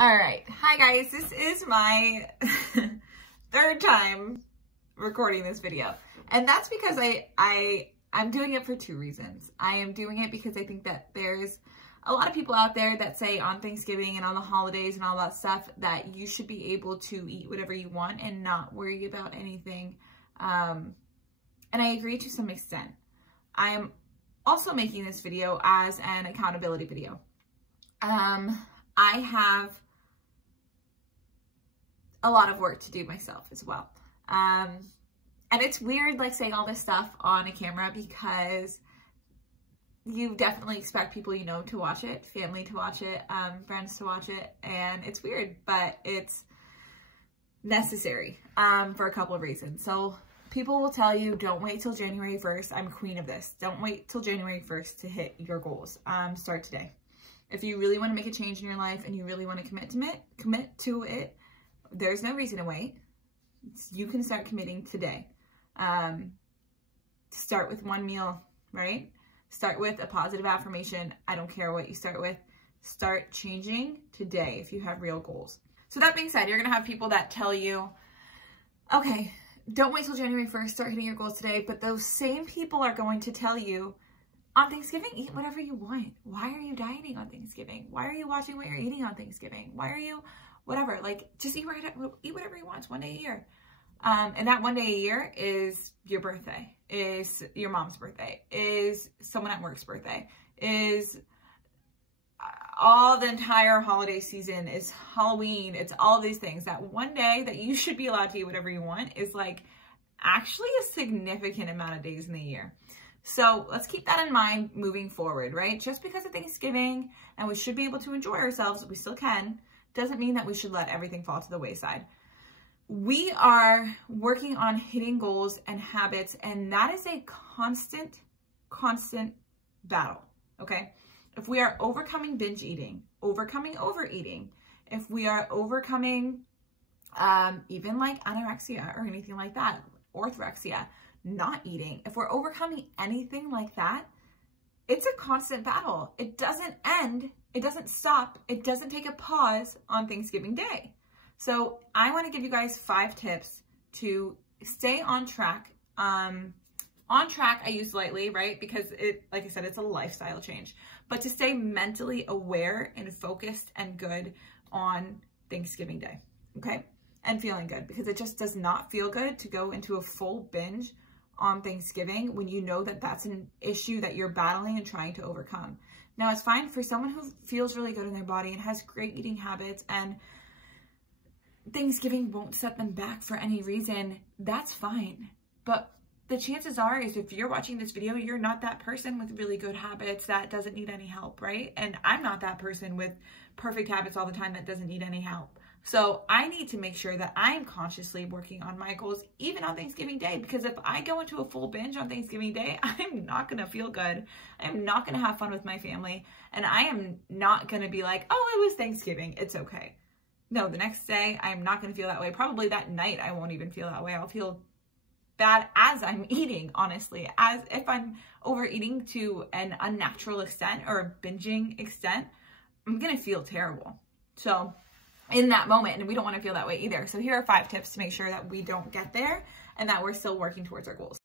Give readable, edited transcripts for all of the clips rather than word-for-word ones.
All right. Hi guys, this is my third time recording this video. And that's because I'm doing it for two reasons. I am doing it because I think that there's a lot of people out there that say on Thanksgiving and on the holidays and all that stuff that you should be able to eat whatever you want and not worry about anything. And I agree to some extent. I am also making this video as an accountability video. I have a lot of work to do myself as well. And it's weird like saying all this stuff on a camera because you definitely expect people you know to watch it, family to watch it, friends to watch it, and it's weird, but it's necessary for a couple of reasons. So people will tell you, don't wait till January 1st. I'm queen of this. Don't wait till January 1st to hit your goals. Start today. If you really want to make a change in your life and you really want to commit to it, there's no reason to wait. You can start committing today. Start with one meal, right? Start with a positive affirmation. I don't care what you start with. Start changing today if you have real goals. So that being said, you're going to have people that tell you, okay, don't wait till January 1st, start hitting your goals today. But those same people are going to tell you, on Thanksgiving, eat whatever you want. Why are you dieting on Thanksgiving? Why are you watching what you're eating on Thanksgiving? Why are you, whatever, like just eat whatever you want. It's one day a year. And that one day a year is your birthday, is your mom's birthday, is someone at work's birthday, is all the entire holiday season, is Halloween. It's all these things. That one day that you should be allowed to eat whatever you want is like actually a significant amount of days in the year. So let's keep that in mind moving forward, right? Just because of Thanksgiving and we should be able to enjoy ourselves, we still can, doesn't mean that we should let everything fall to the wayside. We are working on hitting goals and habits, and that is a constant battle, okay? If we are overcoming binge eating, overcoming overeating, if we are overcoming even like anorexia or anything like that, orthorexia, not eating, if we're overcoming anything like that, it's a constant battle. It doesn't end. It doesn't stop. It doesn't take a pause on Thanksgiving Day. So I want to give you guys 5 tips to stay on track. On track, I use lightly, right? Because it, like I said, it's a lifestyle change, but to stay mentally aware and focused and good on Thanksgiving Day. Okay. And feeling good, because it just does not feel good to go into a full binge on Thanksgiving when you know that that's an issue that you're battling and trying to overcome. Now, it's fine for someone who feels really good in their body and has great eating habits, and Thanksgiving won't set them back for any reason. That's fine. But the chances are is if you're watching this video, you're not that person with really good habits that doesn't need any help, right? And I'm not that person with perfect habits all the time that doesn't need any help. So I need to make sure that I'm consciously working on my goals, even on Thanksgiving Day, because if I go into a full binge on Thanksgiving Day, I'm not going to feel good. I'm not going to have fun with my family. And I am not going to be like, oh, it was Thanksgiving, it's okay. No, the next day, I'm not going to feel that way. Probably that night, I won't even feel that way. I'll feel bad as I'm eating, honestly. As if I'm overeating to an unnatural extent or a binging extent, I'm going to feel terrible. So in that moment, and we don't want to feel that way either. So here are 5 tips to make sure that we don't get there and that we're still working towards our goals.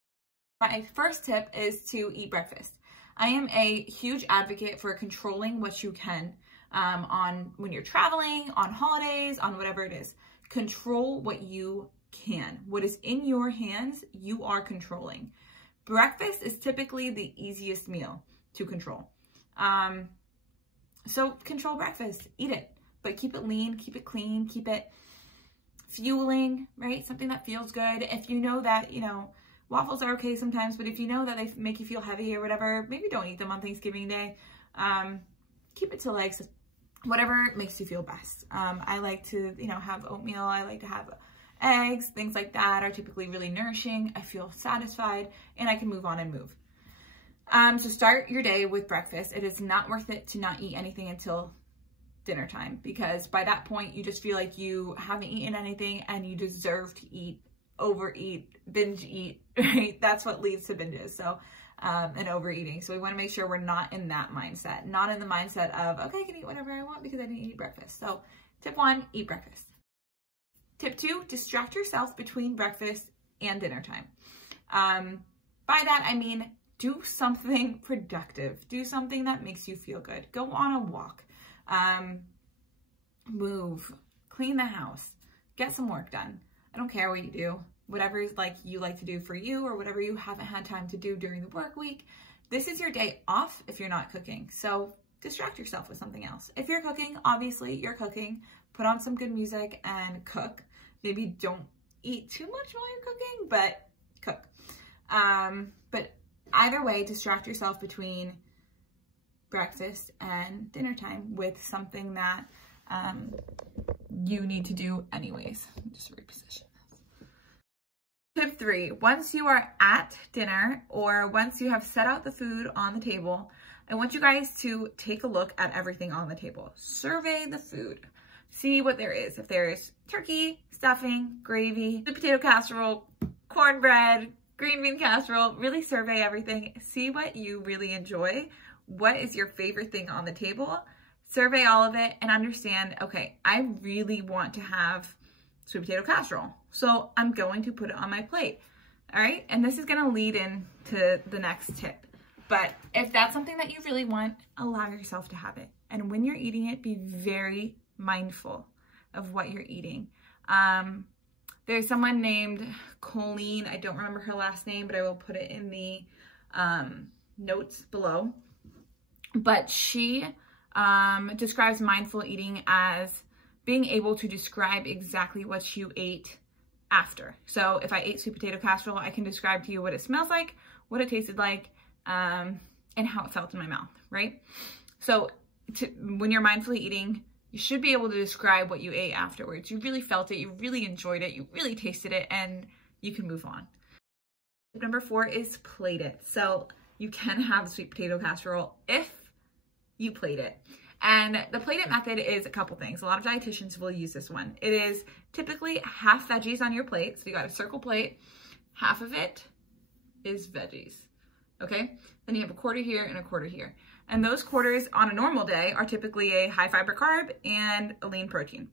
My first tip is to eat breakfast. I am a huge advocate for controlling what you can on when you're traveling, on holidays, on whatever it is. Control what you can. What is in your hands, you are controlling. Breakfast is typically the easiest meal to control. So control breakfast, eat it. But keep it lean, keep it clean, keep it fueling, right? Something that feels good. If you know that, you know, waffles are okay sometimes, but if you know that they make you feel heavy or whatever, maybe don't eat them on Thanksgiving Day. Keep it to like whatever makes you feel best. I like to, you know, have oatmeal. I like to have eggs. Things like that are typically really nourishing. I feel satisfied and I can move on and move. So start your day with breakfast. It is not worth it to not eat anything until dinner time, because by that point you just feel like you haven't eaten anything and you deserve to eat, overeat, binge eat, right? That's what leads to binges. So and overeating. So we want to make sure we're not in that mindset, not in the mindset of, okay, I can eat whatever I want because I didn't eat breakfast. So Tip 1, eat breakfast. Tip 2, distract yourself between breakfast and dinner time. By that, I mean, do something productive. Do something that makes you feel good. Go on a walk. Move. Clean the house. Get some work done. I don't care what you do. Whatever you like to do for you, or whatever you haven't had time to do during the work week. This is your day off if you're not cooking. So distract yourself with something else. If you're cooking, obviously you're cooking. Put on some good music and cook. Maybe don't eat too much while you're cooking, but cook. But either way, distract yourself between breakfast and dinner time with something that you need to do anyways. Just reposition this. Tip 3, once you are at dinner or once you have set out the food on the table, I want you guys to take a look at everything on the table. Survey the food. See what there is. If there's turkey, stuffing, gravy, sweet potato casserole, cornbread, green bean casserole, really survey everything. See what you really enjoy. What is your favorite thing on the table? Survey all of it and understand, okay, I really want to have sweet potato casserole, so I'm going to put it on my plate. All right, and this is gonna lead into the next tip. But if that's something that you really want, allow yourself to have it. And when you're eating it, be very mindful of what you're eating. There's someone named Colleen, I don't remember her last name, but I will put it in the notes below. But she describes mindful eating as being able to describe exactly what you ate after. So if I ate sweet potato casserole, I can describe to you what it smells like, what it tasted like, and how it felt in my mouth, right? So when you're mindfully eating, you should be able to describe what you ate afterwards. You really felt it, you really enjoyed it, you really tasted it, and you can move on. Number 4 is plate it. So you can have sweet potato casserole if you plate it. And the plate it method is a couple things. A lot of dietitians will use this one. It is typically half veggies on your plate. So you got a circle plate, half of it is veggies, okay? Then you have a quarter here and a quarter here. And those quarters on a normal day are typically a high fiber carb and a lean protein.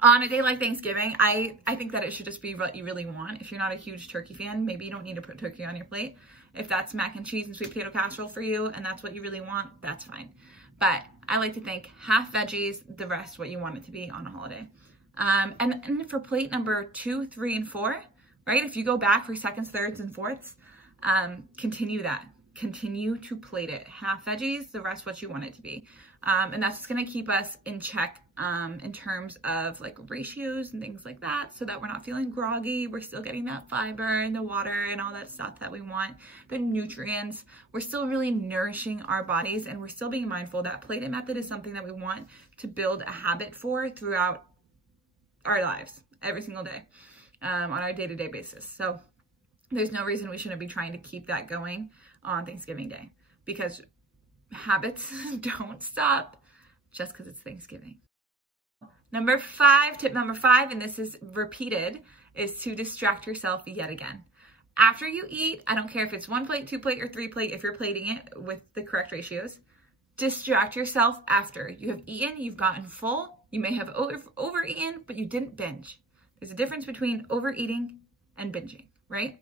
On a day like Thanksgiving, I think that it should just be what you really want. If you're not a huge turkey fan, maybe you don't need to put turkey on your plate. If that's mac and cheese and sweet potato casserole for you and that's what you really want, that's fine. But I like to think half veggies, the rest what you want it to be on a holiday. And for plate number 2, 3, and 4, right? If you go back for seconds, thirds, and fourths, continue that. Continue to plate it. Half veggies, the rest what you want it to be. And that's gonna keep us in check in terms of like ratios and things like that, so that we're not feeling groggy. We're still getting that fiber and the water and all that stuff that we want, the nutrients. We're still really nourishing our bodies, and we're still being mindful that plate it method is something that we want to build a habit for throughout our lives, every single day, on our day-to-day basis. So there's no reason we shouldn't be trying to keep that going on Thanksgiving Day, because habits don't stop just because it's Thanksgiving. Number 5, tip number 5, and this is repeated, is to distract yourself yet again. After you eat, I don't care if it's 1 plate, 2 plate, or 3 plate, if you're plating it with the correct ratios, distract yourself after. You have eaten, you've gotten full, you may have overeaten, but you didn't binge. There's a difference between overeating and binging, right?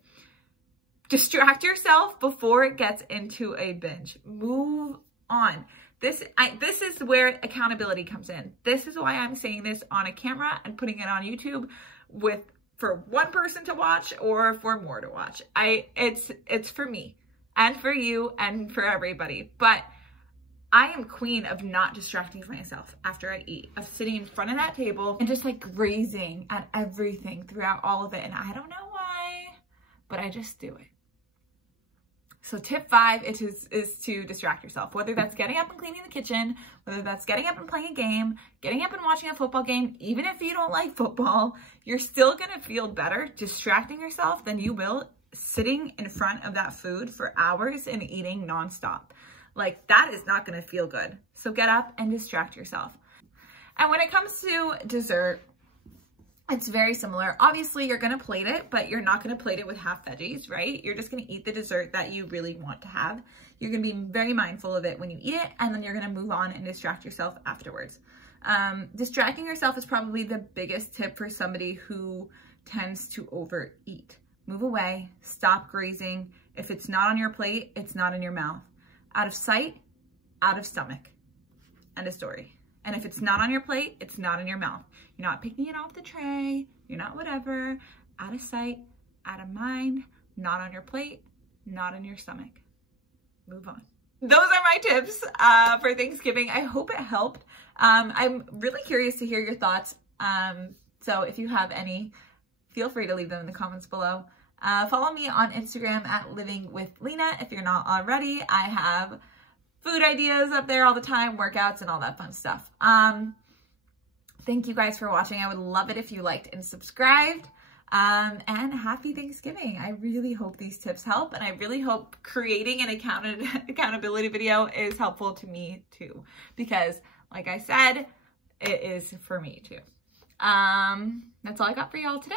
Distract yourself before it gets into a binge. Move on. This is where accountability comes in. This is why I'm saying this on a camera and putting it on YouTube for one person to watch or for more to watch. It's for me and for you and for everybody. But I am queen of not distracting myself after I eat, of sitting in front of that table and just like grazing at everything throughout all of it. And I don't know why, but I just do it. So tip 5 is to distract yourself, whether that's getting up and cleaning the kitchen, whether that's getting up and playing a game, getting up and watching a football game. Even if you don't like football, you're still gonna feel better distracting yourself than you will sitting in front of that food for hours and eating nonstop. Like, that is not gonna feel good. So get up and distract yourself. And when it comes to dessert, it's very similar. Obviously, you're gonna plate it, but you're not gonna plate it with half veggies, right? You're just gonna eat the dessert that you really want to have. You're gonna be very mindful of it when you eat it, and then you're gonna move on and distract yourself afterwards. Distracting yourself is probably the biggest tip for somebody who tends to overeat. Move away, stop grazing. If it's not on your plate, it's not in your mouth. Out of sight, out of stomach. End of story. And if it's not on your plate, it's not in your mouth. You're not picking it off the tray. You're not whatever. Out of sight, out of mind, not on your plate, not in your stomach. Move on. Those are my tips for Thanksgiving. I hope it helped. I'm really curious to hear your thoughts. So if you have any, feel free to leave them in the comments below. Follow me on Instagram at Living with Lena if you're not already. I have food ideas up there all the time, workouts and all that fun stuff. Thank you guys for watching. I would love it if you liked and subscribed. And happy Thanksgiving. I really hope these tips help, and I really hope creating an accountability video is helpful to me too, because like I said, it is for me too. That's all I got for y'all today.